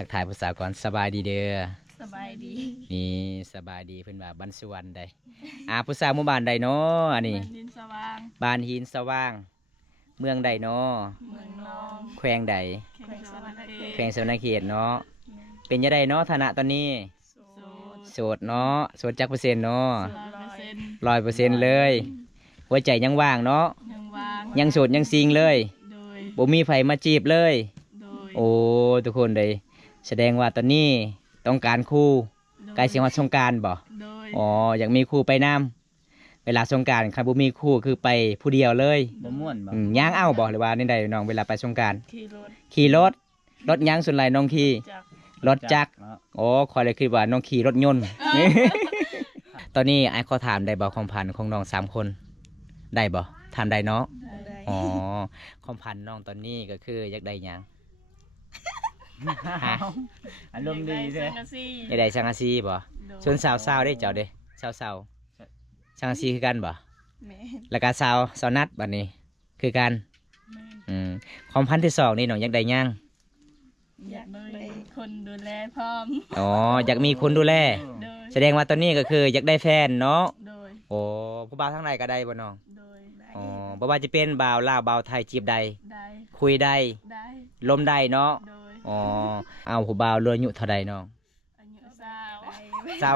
ทักทายภาษาก่อนสบายดีเด้อสบายดีนี่สบายดีเพิ่นว่าบ้านสวรรค์ใดผู้สาวหมู่บ้านใดเนาะอันนี้เมืองดินสว่างบ้านหินสว่าง เมืองใดเนาะเมืองนองแขวงใดแข่งสวรรค์แขวงสวรรณเขตเนาะเป็นยังไงเนาะฐานะตอนนี้โสดเนาะโสดจักเปอร์เซ็นต์เนาะ100%เลยหัวใจยังว่างเนาะยังว่างยังโสดยังซิงเลยโดยบ่มีไผมาจีบเลยโดยโอ้ทุกคนเลยแสดงว่าตอนนี้ต้องการคู่ใกล้สิฮอดสงกรานต์บ่โดยอ๋ออยากมีคู่ไปนํเวลาสงกรานต์คันบ่มีคู่คือไปผู้เดียวเลยบ่ม่วนบ่ ย่างเอาบ่หรือว่าในใดน้องเวลาไปสงกรานต์ขี่รถรถย่างส่วนหลายน้องขี่จากรถจักรโอ้คอยเลยคิดว่าน้องขี่รถยนต์ ตอนนี้ไอ้ขอถามได้บ่ความพันของน้อง3คนได้บ่ถามได้เนาะอ๋อความพันน้องตอนนี้ก็คืออยากได้หยังฮะ อารมณ์ดีเด้ อยากได้สังกะสีบ่ส่วนสาวๆได้เจ้าเด้สาวๆสังกะสีคือกันบ่แล้วก็สาวนัดบัดนี้คือกันความพันที่2นี่น้องอยากได้หยังอยากได้คนดูแลพร้อมอ๋ออยากมีคนดูแลแสดงว่าตอนนี้ก็คืออยากได้แฟนเนาะโดยโอ้ผู้บ่าวทั้งใดก็ได้บ่น้องโดยอ๋อบ่ว่าจะเป็นบ่าวลาวบ่าวไทยจีบใดได้คุยได้ได้ลมได้เนาะโดยอ๋อเอาผู้บ่าวรวยอายุเท่าใดน้องอายุ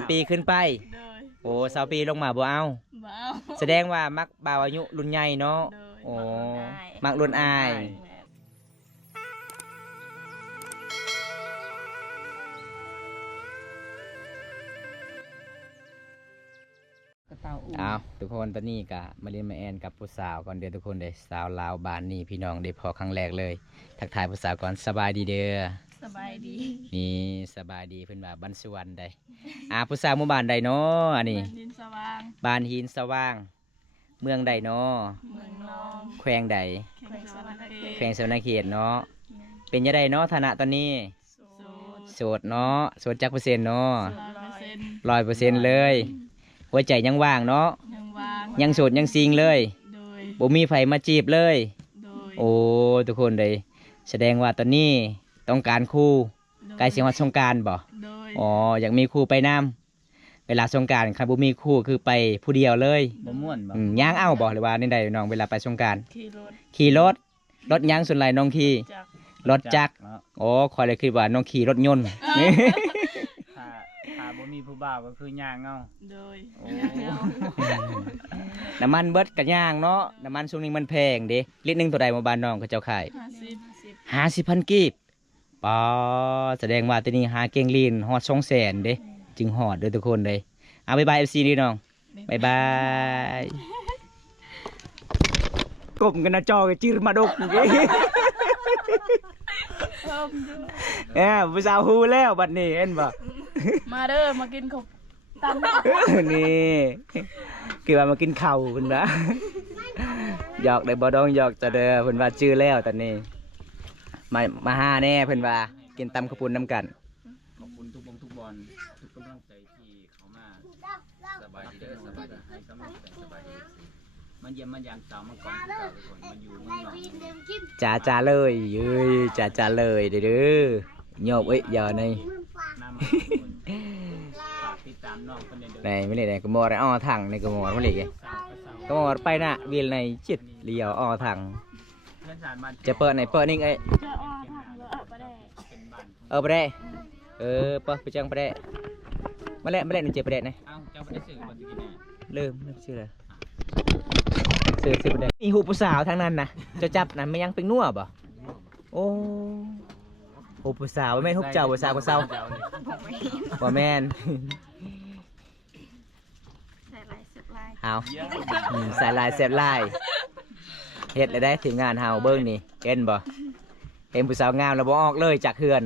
20 ปีขึ้นไปโดยโอ้20 ปีลงมาบ่เอาบ่เอาแสดงว่ามักบ่าวอายุรุ่นใหญ่เนาะโดยโอ้มักรุ่นอายเอาทุกคนตอนนี้ก็มาเล่นมาแอนกับผู้สาวก่อนเด้อทุกคนเด้อสาวลาวบ้านนี่พี่น้องได้พอครั้งแรกเลยทักทายผู้สาวก่อนสบายดีเด้อสบายดีนี่สบายดีเพิ่นว่าบ้านสวรรค์ใดผู้สาวหมู่บ้านใดเนาะอันนี้เมืองดินสว่างบ้านหินสว่าง เมืองใดเนาะเมืองนองแขวงใดแขวงสวรรณเขตเนาะเป็นยังไงเนาะฐานะตอนนี้โสดเนาะโสดจักเปอร์เซ็นต์เนาะ100%เลยหัวใจยังว่างเนาะยังว่างยังโสดยังซิงเลยโดยบ่มีไผมาจีบเลยโดยโอ้ทุกคนเลยแสดงว่าตอนนี้ต้องการคู่ใกล้สิฮอดสงกรานต์บ่โดยอ๋ออยากมีคู่ไปนํเวลาสงกรานต์คันบ่มีคู่คือไปผู้เดียวเลย บ่ม่วนบ่ย่างเอาบ่หรือว่าในใดน้องเวลาไปสงกรานต์ขี่รถรถย่างส่วนหลายน้องขี่รถจักรโอ้คอยเลยคิดว่าน้องขี่รถยนต์ ถ้าบ่มีผู้บ่าวก็คือย่างเอาโดยน้ำมันเบิดกะย่างเนาะน้ำมันช่วงนี้มันแพงเด้ลิตรนึงเท่าใดหมู่บ้านน้องเขาเจ้าขาย50,000 กีบปอแสดงว่าตัวนี้หาเก่งลีนฮอด200,000เด้จึงฮอดเด้อทุกคนเลยบ๊ายบาย FC นี่น้องบ๊ายบายกบกันนะจอกจื้อมาดกผู้สาวฮู้แล้วบัดนี้เห็นบ่มาเด้อมากินข้าวตำนี่คือว่ามากินข้าวเพิ่นว่าหยอกได้บ่ดองหยอกจะเด้อเพิ่นว่าชื่อแล้วตอนนี้มาหาแน่เพิ่นว่ากินตำข้าวปุ้นน้ำกันขอบคุณทุกวงทุกบอลทุกกำลังใจที่เขามาสบายดีเด้อสบายดีให้กำลังใจสบายดีมันเยี่ยมมันยามสาวมังกรทุกคนมาอยู่เมืองนอกจ้าเลยเอ้ยจ้าเลยเด้อโยบอย่านี่ฝากติดตามน้องคนเดิมnày mới này có mò này o thẳng này có mò mới này có mò bay nè vì này chít liều o thẳngจะเปิดไหนเปิดนี่ไงไปได้เปิดไปจังไปได้มาเล่นเจ็บไปได้ไหนลืมชื่ออะไรซื้อไปได้มีหูผู้สาวทางนั้นนะจะจับนะไม่ยังเป็นนัวบ่โอ้หูผู้สาวไม่ทุบเจ้าผู้สาวผู้สาวบ่แม่นเอาสายลายเสียบลายเฮ็ดได้ทีมงานเฮาเบิ้งนี่เห็นบ่เห็นผู้สาวงามแล้วบ่ออกเลยจากเฮือน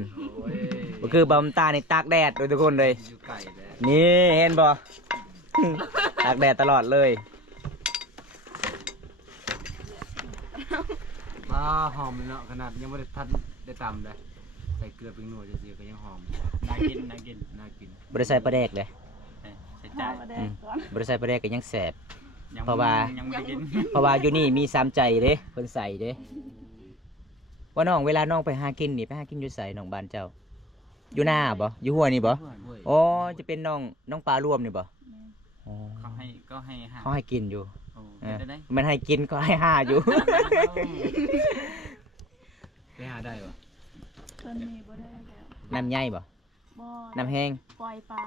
ก็คือบำตาในตากแดดโดยทุกคนเลยนี่เห็นบ่ตากแดดตลอดเลยหอมเนาะขนาดยังไม่ได้ทันได้ตำเลยใส่เกลือเป็นหน่วยจะเสียก็ยังหอมน่ากินบริษัทปลาแดกเลยใส่ใจบริษัทปลาแดกก็ยังแสบเพราะว่าอยู่นี่มีซ้ำใจเด้เพิ่นใส่เด้ว่าน้องเวลาน้องไปหากินนี่ไปหากินอยู่ใส่น้องบ้านเจ้า อยู่หน้าบ่อยู่หัวนี่บ่ ห้วย อ๋อจะเป็นน้องปลารวมนี่บ่อ๋อ เขาให้ก็ให้หา เขาให้กินอยู่ โอ้ เอ เป็ อน ได้ มันให้กินก็ให้ห้าอยู่ ไปหาได้ปะ ตอนนี้บ่ได้แล้ว น้ำใหญ่บ่ บ่ น้ำแห้ง ปล่อยปลา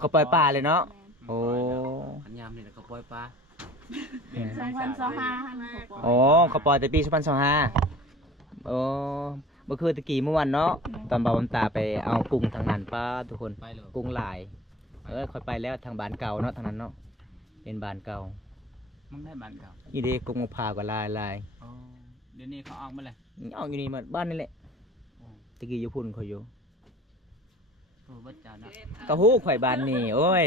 เขาปล่อยปลาเลยเนาะ แม่น โอ้ อันยามนี่แล้วก็ปล่อยปลา 2025หั่นก็ปล่อย โอ้เขาปล่อยแต่ปี2025โอ้เมื่อคืนตะกี้เมื่อวันเนาะตอนบ่าวบำตาไปเอากุ้งทางนั้นป้าทุกคน ไปเลย กุ้งหลายค่อยไปแล้วทางบ้านเก่าเนาะทางนั้นเนาะเป็นบ้านเก่า มึงได้บ้านเก่า อีเด้กุ้งมะพร้าวก็ลาย โอ้เดี๋ยวนี้เขาออกมาเลย เอาอยู่นี่มาบ้านนี่แหละ โอ้ ตะกี้อยู่พุ่นเขาอยู่ โหวัดจ่าเนาะ ก็ฮู้ข่อยบ้านนี่โอ้ย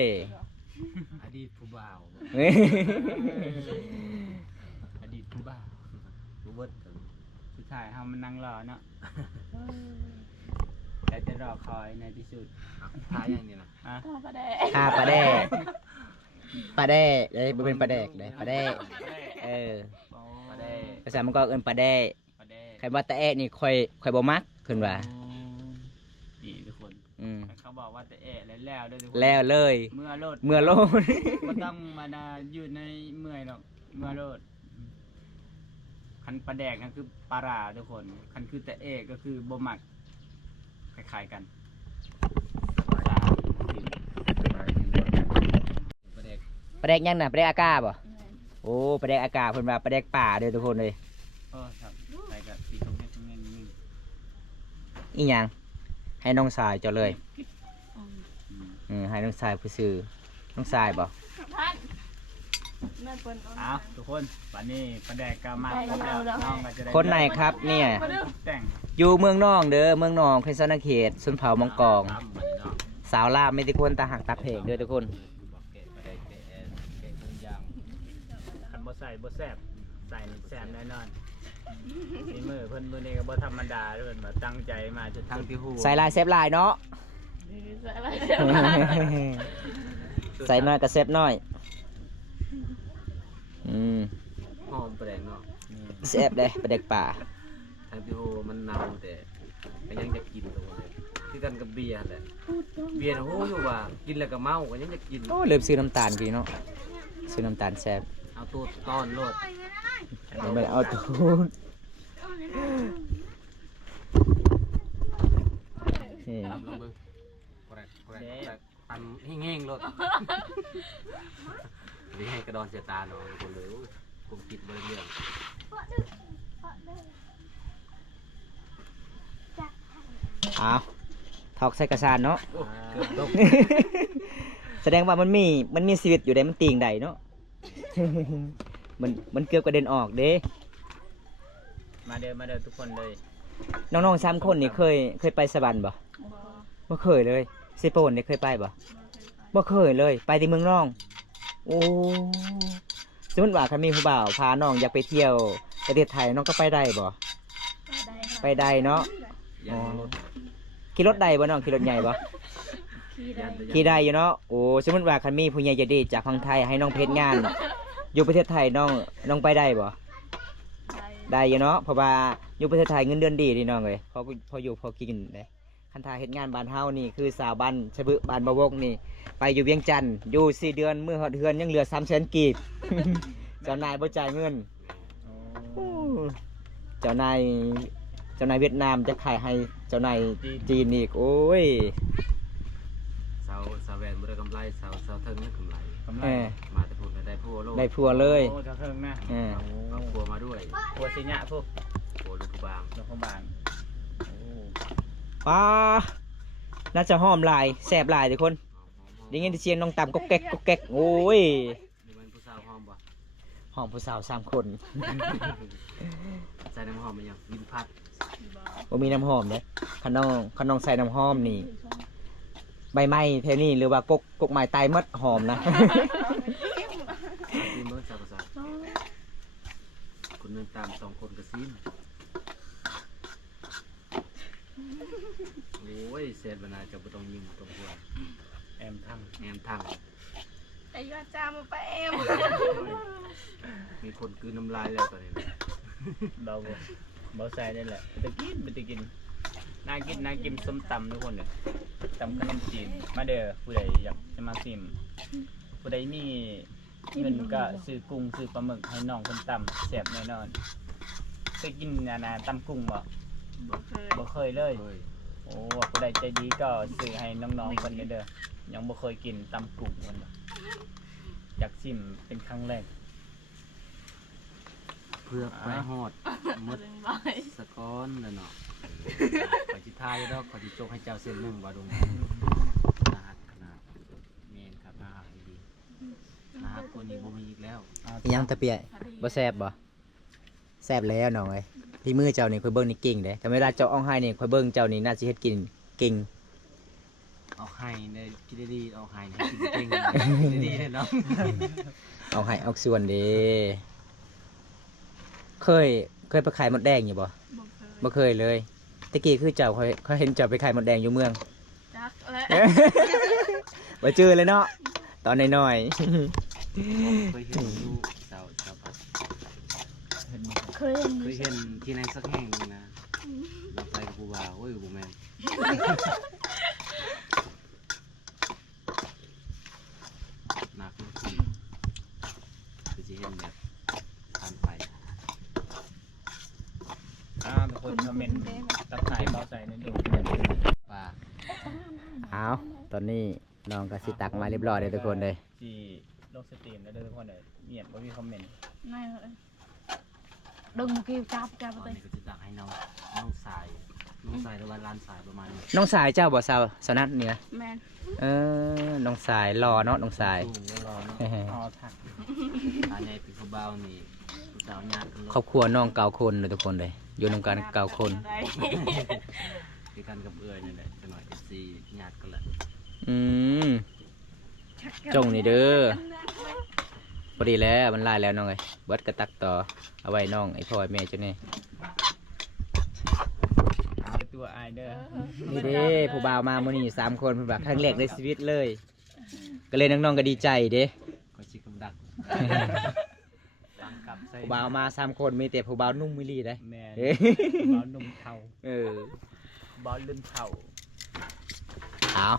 อดีตผู้บ่าว เฮ้ย อดีตผู้บ่าวผู้เบิดสุดท้ายเฮามันนั่งรอเนาะแต่จะรอคอยในที่สุดท้ายอย่างนี้นะ ถ้าบ่ได้ ข้าปลาแดกปลาแดกเลยบ่เป็นปลาแดกเลยปลาแดกเออ ปลาแดก ภาษามันก็เอิ้นปลาแดก ปลาแดก ใครว่าตะแอะนี่ค่อยบ่มักขึ้นว่า ดีทุกคน อืม เขาบอกว่าแต่แล้วด้วยทุกคน แล้วเลย เมื่อโลด เมื่อโลด ก็ต้องมาอยู่ในเมื่อยหรอกเมื่อโลดคันปลาแดกนั่นคือปลาราทุกคนคันคือแต่ก็คือบ่มักคล้ายๆกันปลาแดก ปลาแดกยังน่ะปลาแดกอากาบ่ แม่น โอ้ปลาแดกอากาเพิ่นว่าปลาแดกป่าเด้อทุกคนเลย ครับใส่กับสีส้มแดงนี่ อีหยังให้น้องสายเจ้าเลย อืม ให้น้องสายผู้ซื้อน้องสายบ่ พันแม่เปิ้น อ้าวทุกคนวันนี้ปลาแดกก็มาครบแล้วน้องก็จะได้ คนไหนครับเนี่ย แต่ง อยู่เมืองนองเด้อเมืองนองเพิ่นสนเขตสุนเผามังกรสาวลาวไม่ได้ควรตาหักตาเพกเด้อทุกคน คันบ่ใส่บ่แซ่บใส่นี่แซ่บแน่นอนนี่มือเพิ่นมื้อนี้ก็บ่ธรรมดาเพิ่นว่าตั้งใจมาจนทั้งที่ฮู้ ใส่ลายเซฟลายเนาะ ใส่อะไรเดี๋ยวมา ใส่น้อยกับเซฟน้อยหอมแปลงเนาะ เซฟเด้ปลาแดกป่า ทางที่โหมันเน่าแต่ก็ยังจะกินตัวเลยคือกันกับเบียร์แหละเบียร์น่ะโหอยู่ว่ากินแล้วก็เมาก็ยังจะกิน โอ้ลืมซื้อน้ำตาลกินเนาะซื้อน้ำตาลแซฟ เอาตัวต้อนโลด ไม่เอาตูดนี่ ตามลงเบิ่งแกรกตำแห้งๆโลดนี่ให้กระดอนเสียตาเนาะทุกคนเลยโอ้ยผมคิดบ่ได้เรื่อง เอาทอกใส่กระสานเนาะ โอ้เกือบตก แสดงว่ามันมีชีวิตอยู่ได้มันตีงใดเนาะ มันเกือบกระเด็นออกเด้ มาเด้อทุกคนเลย น้องๆ3คนนี่เคยไปสวรรค์บ่ บ่ บ่เคยเลยสิโปนนี่เคยไปบ่บ่เคยเลย ไปที่เมืองน้อง โอ้สมมติว่าคันมีผู้บ่าวพาน้องอยากไปเที่ยวประเทศไทยน้องก็ไปได้บ่ ได้ ไปได้เนาะ ยันรถ ขี่รถได้บ่น้องขี่รถใหญ่บ่ ขี่ได้ ขี่ได้อยู่เนาะโอ้สมมติว่าคันมีผู้ใหญ่ใจดีจากฝั่งไทยให้น้องเพชรงาน อยู่ประเทศไทยน้องไปได้บ่ ได้ ได้อยู่เนาะเพราะว่าอยู่ประเทศไทยเงินเดือนดีนี่น้องเอ้ยพออยู่พอกินเด้คันทาเฮ็ดงานบ้านเฮานี่คือสาวบ้านชะบึบ้านบ่วกนี่ไปอยู่เวียงจันทน์อยู่4เดือนมื้อฮอดเดือนยังเหลือ300,000กีบ เจ้านายบ่จ่ายเงินโอ้เจ้านายเวียดนามจะขายให้เจ้านายจีนอีกโอ้ย สาวแวนบ่ได้กำไรสาวเทิงได้กำไร กำไร เออ มาแต่พูดได้พัวโลด ได้ผัวเลย โอ้เจ้าเทิงนะ เออ เอาพัวมาด้วย ปัวสิญะพวก พัวลูกผู้บาง โรงพยาบาลโอ้ ป้าน่าจะหอมหลายแซ่บหลายทุกคนได้ยินเสียงน้องต่ำก็แก๊กก็แก๊กโอ้ย นี่มันผู้สาวหอมบ่ หอมผู้สาว3คน ใส่น้ำหอมมันยังวินพัด บ่มีน้ำหอมเด้คันน้องใส่น้ำหอมนี่ ใบไม้เท่านี้หรือว่ากกไม้ตายหมดหอมนะ ซีนเมื่อสาวสาวคนหนึงตาม2คนก็ซีนโอ้ยเสร็จบรรณาจะบ่ต้องยิงต้องพัว แอมทั้ง แอมทั้ง ไอ้ยอดจามมาไปเอ็ม มีคนกลืนน้ำลายแล้วตอนนี้นะ เบาใส่นี่แหละไปตะกิน น่ากินส้มตำทุกคนเลยตำขนมจีนมาเด้อผู้ใดอยากจะมาซิมผู้ใดมีเงินก็ซื้อกุ้งซื้อปลาหมึกให้น้องคนตำแซ่บแน่นอนเคยกินตำกุ้งบ่ บ่เคยบ่เคยเลย เฮ้ย โอ้ผู้ใดใจดีก็ซื้อให้น้องๆคนนี้เด้อยังบ่เคยกินตำกุ้งมันบ่อยากซิมเป็นครั้งแรก เพื่อไปฮอดหมด เรื่องบ่อย สะก้อนแล้วเนาะขอจิทายดอกขอจิโจกให้เจ้าเส้นหนึ่งว่าดงนะฮะขนาดเมนครับนะฮะดีนะฮะตัวนี้บ่มีอีกแล้ว ยังตะเปียบ่แซ่บบ่แซ่บแล้วน้องเอ้ยที่มือเจ้านี่ค่อยเบิ่งนี่เก่งเด้แต่เวลาเจ้าอ้องให้นี่ค่อยเบิ่งเจ้านี่น่าสิเฮ็ดกินเก่ง เอาให้ได้กินได้ดีเอาให้ได้กินเก่งกินได้ดีเลยเนาะ เอาให้เอาส่วนเด้เคยไปขายมดแดงอยู่บ่ บ่เคยบ่เคยเลยตะกี้คือเจ้าค่อยเห็นเจ้าไปขายมดแดงอยู่เมือง จักและ บ่เจอเลยเนาะตอนน้อย เคยเห็นอยู่สาวพัด เคยเห็น เคยเห็นที่ไหนสักแห่งหนึงนะเราไปกับผู้บ่าวโอ้ยบ่แม่นหนักคือคือสิเห็นแบบผ่านไป ทุกคนคอมเมนต์ตักไคร้เบาใจในดู ป่า ๆเอาตอนนี้น้องก็สิตักมาเรียบร้อยเลยทุกคนเลย ที่โลกสตรีมแล้วเด้อทุกคนเลยเงียบบ่มีคอมเมนต์ ไม่เลยดึงกิ้วจับ ตอน เลย นี้ก็จะตักให้น้องสายหรือว่าร้านสายประมาณนี้ น้องสายเจ้าบ่สาวสนัดนี่นะ แม่น น้องสายรอเนาะน้องสาย สูงแล้วรอเนาะ อ๋อทัก ตาใหญ่เป็นผู้บ่าวนี่ผู้สาวญาติกัน ครอบครัวน้อง9คนเลยทุกคนเลยอยู่นำกัน9คน ได้ ด้วยกันกับเอื้อยนี่แหละจะหน่อยเป็นสี่ญาติกันแหละ อืมจงนี่เด้อพอดีแล้วมันลายแล้วน้องเอ้ยเบิดกระตักต่อเอาไว้น้องไอ้พ่อไอ้แม่เจ้านี่ ตัวอายเด้อ นี่เด้ผู้บ่าวมามื้อนี้3คนเพิ่นว่าครั้งแรกในชีวิตเลย ก็เลยน้องๆก็ดีใจเด้ ก็ชิคกำดักตามกับใส่ ผู้บ่าวมา3คนมีแต่ผู้บ่าวนุ่มมิลีได้ แม่ เอ้ย บอลนุ่มเทา บอลลืมเทา เอา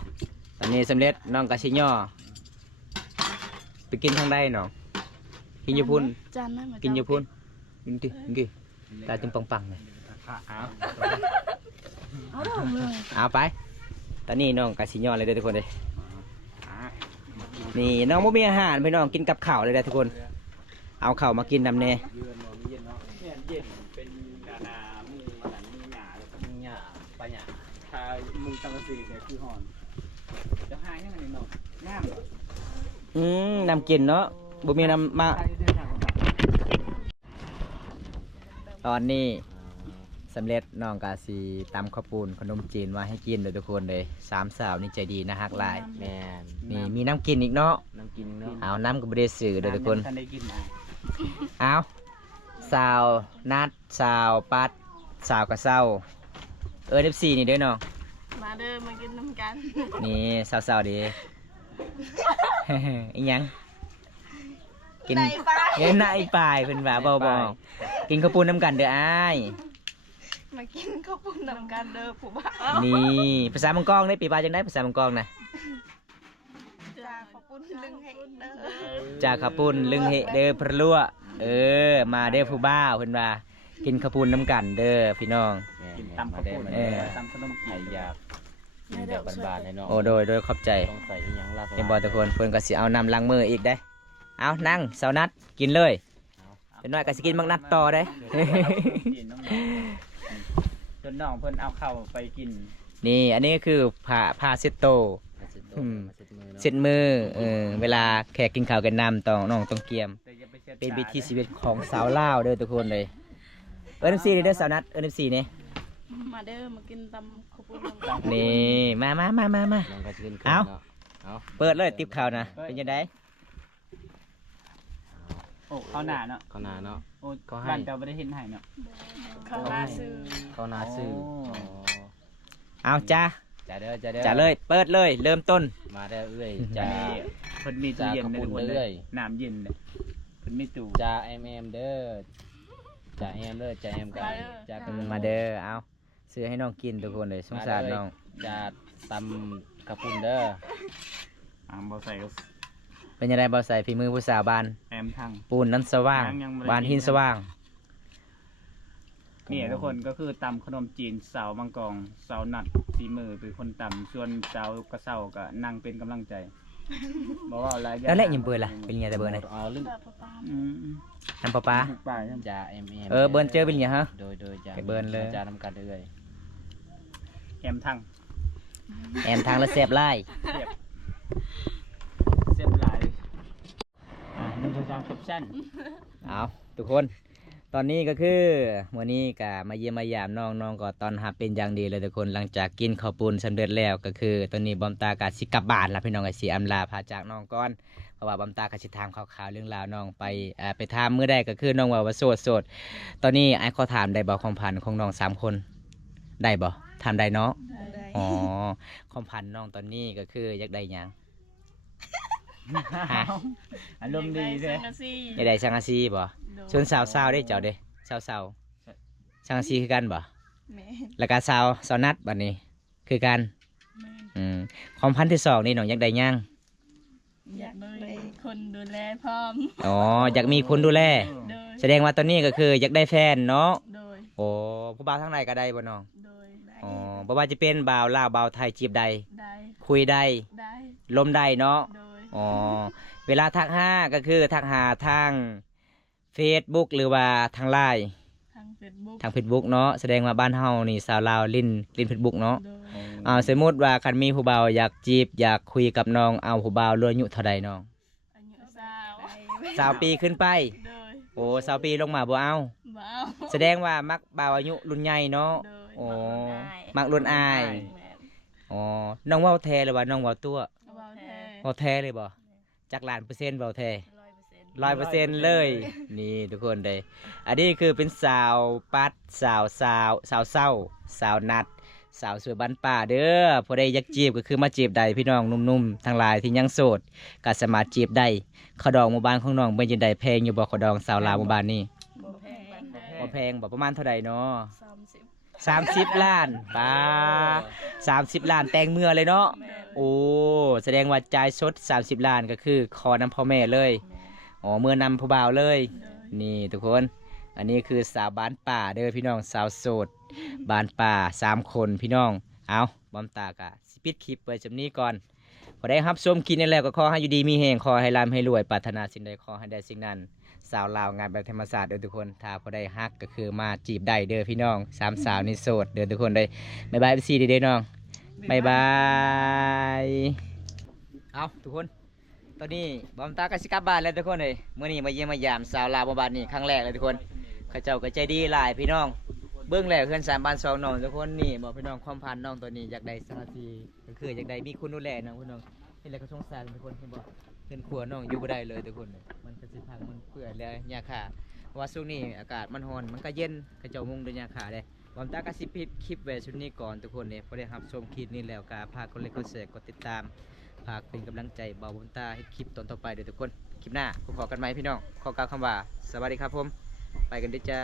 ตอนนี้สำเร็จน้องก็สิย่อไปกินทางใดน้องกินอยู่พุ่น จานนั้น กินอยู่พุ่นกินดิตาจึงปังๆเลย อ้าว เอาดอกเลย เอาไป ตอนนี้น้องกะสิย่อเลยเด้อทุกคนเลยนี่น้องบ่มีอาหารพี่น้องกินกับข้าวเลยเด้อทุกคน เอาข้าวมากินนำแน่ ยืนนอนเย็นเนาะ เนี่ยเย็นเป็นมุงมันมีหยาเลยครับ มึงหญ้าปลาหญ้า ถ้ามุงตังกะสีเนี่ยคือหอนจะหายยังไงเนาะงามเหรอ น้ำกินเนาะบ่มีน้ำมา ตอนนี้สำเร็จน้องกะสิตำข้าวปูนขนมจีนมาให้กินเด้อทุกคนเลย3สาวนี่ใจดีนะฮักหลาย แม่น นี่มีน้ำกินอีกเนาะ น้ำกินเนาะ เอาน้ำก็บ่ได้ซื้อเด้อทุกคน ท่านได้กินอ่ะ เอาสาวนัดสาวปัดสาวกระเซ้าFC นี่เด้อน้อง มาเด้อมากินน้ำกัน นี่สาวๆดี อีหยังกิน ได้ปะ เอ้ยนายปลายเพิ่นว่าบ่กินข้าวปูนน้ำกันเด้ออ้าย มากินข้าวปุ้นน้ำกันเด้อผู้บ่าว นี่ภาษามังกรได้ปีปลาจังได๋ภาษามังกรน่ะ จ้าข้าวปุ้นลึงให้เด้อ จากข้าวปุ้นลึงเฮเด้อพระลัวมาเด้อผู้บ่าวเพิ่นว่ากินข้าวปูนน้ำกันเด้อพี่น้อง กินตำข้าวปุ้นตำขนมจีน อยากกินแบบบานๆเลยเนาะ โอ้โดยขอบใจ ต้องใส่อีหยังลาก เอ็มบอทุกคนเพิ่นก็สิเอาน้ำล้างมืออีกได้ เอานั่งเสานัดกินเลยเป็นน้อยก็สิกินมักนัดต่อได้ กินน้องจนน้องเพิ่นเอาเข้าไปกิน นี่อันนี้คือผ้าเซตโต มาเสร็จ อืม มือเนาะ เช็ดมือเวลาแขกกินข้าวกันน้ำต้องน้องต้องเกียม แต่อย่าไปเช็ด เป็นวิถีชีวิตของสาวลาวเด้อทุกคนเลยNFCเด้อสาวนัดNFCนี่ มาเด้อมากินตำข้าวปุ้นน้ำกัน นี่มา น้องก็จะกินก่น เอา นะเอา เปิดเลยติบข้าวนะเป็นยังไง โอ้เข้าหน้าเนาะ ข้าวหนาเนาะ โอ้ ก็ให้ บ้านเจ้าไม่ได้เห็นให้เนาะ ข้าวหน้าซื้อ ข้าวหนาซื้อ เอาจ้า จ่าเด้อจ่าเด้อ จ้าเลยเปิดเลยเริ่มต้น มาได้อเอ้ย จะ จ่า มีเพิ่นมีตู้เย็นในทุกคน จะขอบคุณ เล เรื่อย ย น้ำเย็นเลยเพิ่นมีตู้ จ่าเอ็มเด้อจ่าเอ็มเด้อจ่าเอ็มกันจ่า มาเด้อเอา ซื้อให้น้องกินทุกคนเลยสงสารน้อง จะตำกระปุนเด้อ บ่ใส่ก็ เป็นยังไงบ่ใส่ฝีมือผู้สาวบ้าน แอมทั้ง ปูนนั้นสว่าง ยังบ่ได้ บ้านหินสว่าง นี่ทุกคนก็คือตำขนมจีนสาวมังกรสาวนัดสีมือเป็นคนตำส่วนสาวกระเซาก็นั่งเป็นกำลังใจบอกว่าอะไร แล้วแหละยังเบิร์ล่ะเป็นยังไงแต่เบิร์น เอาลึก น้ำปลาปลา ป่าใช่ จะM เบิร์นเจอเป็นยังไงฮะ โดยจะ ไปเบิร์นเลย จะนำกันเรื่อย แอมทั้ง แอมทางและแสบไล่ เสียบหลาย1 2 3 แคปชั่น เอาทุกคนตอนนี้ก็คือวันนี้ก็มาเยี่ยมมายามน้องก็ตอนรับเป็นอย่างดีเลยทุกคนหลังจากกินข้าวปุ้นสำเร็จแล้วก็คือตอนนี้บอมตากาสิกลับบ้านแล้วพี่น้องก็สิอำลาพาจากน้องก่อนเพราะว่าบอมตากาสิถามข่าวๆเรื่องราวน้องไปถามมื้อใดก็คือน้องว่าโสดตอนนี้ไอ้ขอถามได้บ่ความพันของน้อง3คนได้บ่ถามได้เนาะ ได้ อ๋อความพันน้องตอนนี้ก็คืออยากได้หยัง อารมณ์ดีใช่ไหม อยากได้สังกะสีบ่ส่วนสาวๆได้เจ้าเด้สาวๆสังกะสีคือกันบ่ แม่ แล้วก็สาวนัดบัดนี้คือกัน แม่ ความพันที่2นี่น้องอยากได้หยัง อยากได้คนดูแลพร้อม อ๋ออยากมีคนดูแล โดย แสดงว่าตอนนี้ก็คืออยากได้แฟนเนาะ โดย โอ้ผู้บ่าวทั้งไหนก็ได้บ่น้อง โดยได้ อ๋อบ่ว่าจะเป็นบ่าวลาวบ่าวไทยจีบใด ได้ คุยได้ ได้ ลมได้เนาะ โดย อ๋อเวลาทักหาก็คือทักหาทาง Facebook หรือว่าทาง LINE ทางเฟซบุ๊ก ทาง Facebook เนาะแสดงว่าบ้านเฮานี่สาวลาวลิ้น Facebook เนาะ โดย สมมุติว่าคันมีผู้บ่าวอยากจีบอยากคุยกับน้องเอาผู้บ่าวรุ่นอายุเท่าใดน้อง อายุ20 ปีขึ้นไป โดย โอ้20 ปีลงมาบ่เอา บ้าว แสดงว่ามักบ่าวอายุรุ่นใหญ่เนาะ โดย โอ้ บ้าวได้ มักรุ่นอาย แม่ อ๋อน้องเว้าแท้หรือว่าน้องเว้าตัว บ้าวแท้ เว้าแท้เลยบ่จักล้านเปอร์เซ็นต์เว้าแท้ 100% 100%เลย นี่ทุกคนเลยอันนี้คือเป็นสาวปัดสาวเศร้าสาวนัด สาวสวยบ้านป่าเด้อพอได้อยากจีบก็คือมาจีบได้พี่น้องนุ่มๆทั้งหลายที่ยังโสดก็สามารถจีบได้ขดองหมู่บ้านของน้องเป็นจังไดแพงอยู่บ่ขดองสาวลาวหมู่บ้านนี่ บ่แพงปานใด บ่แพงบ่ประมาณเท่าใดเนาะ 30 30 ล้านป้า30 ล้านแต่งเมื่อเลยเนาะ แม่ โอ้แสดงว่าจ่ายสด30 ล้านก็คือขอนำพ่อแม่เลยอ๋อเมื่อนำผู้บ่าวเลย โดย นี่ทุกคนอันนี้คือสาวบ้านป่าเด้อพี่น้องสาวโสดบ้านป่า3 คนพี่น้องเอาบอมตากะสิปิดคลิปไว้จำนี้ก่อนพอได้รับชมคลิปนี้แล้วก็ขอให้อยู่ดีมีแหงขอให้ร่ำให้รวยปรารถนาสิ่งใดขอให้ได้สิ่งนั้นสาวลาวงานแบบธรรมศาสตร์เด้อทุกคนถ้าพอได้ฮักก็คือมาจีบได้เด้อพี่น้อง3 สาวนี่โสดเด้อทุกคนเลยบ๊ายบายพี่เด้อน้องบ๊ายบายเอาทุกคนตอนนี้บอมตากะสิกลับบ้านแล้วทุกคนเลยมื้อนี้มาเยี่ยมมายามสาวลาวหมู่บ้านนี้ครั้งแรกเลยทุกคนเขาเจ้าก็ใจดีหลายพี่น้องเบื้องแล้วเพื่อน3 บ้าน2น้องทุกคนนี่บอกพี่น้องความพันน้องตัวนี้อยากได้สักทีก็คืออยากได้มีคนดูแลน้องพี่น้องนี่แหละก็สงสารทุกคนเห็นบ่เพิ่นขัวน้องอยู่บ่ได้เลยทุกคนมันก็สิพังมันเปื่อยแล้วหญ้าคาเพราะว่าช่วงนี้อากาศมันร้อนมันก็เย็นเขาเจ้ามุงด้วยหญ้าคาเด้บอมตากะสิปิดคลิปไว้ชุดนี้ก่อนทุกคนเนี่ยพอได้รับชมคลิปนี้แล้วก็ฝากกดไลค์กดแชร์กดติดตามฝากเป็นกำลังใจบ่าวบอมตาให้คลิปตอนต่อไปเด้อทุกคนคลิปหน้าพบกันใหม่พี่น้องขอกล่าวคำว่าสวัสดีครับผมไปกันเด้อจ้า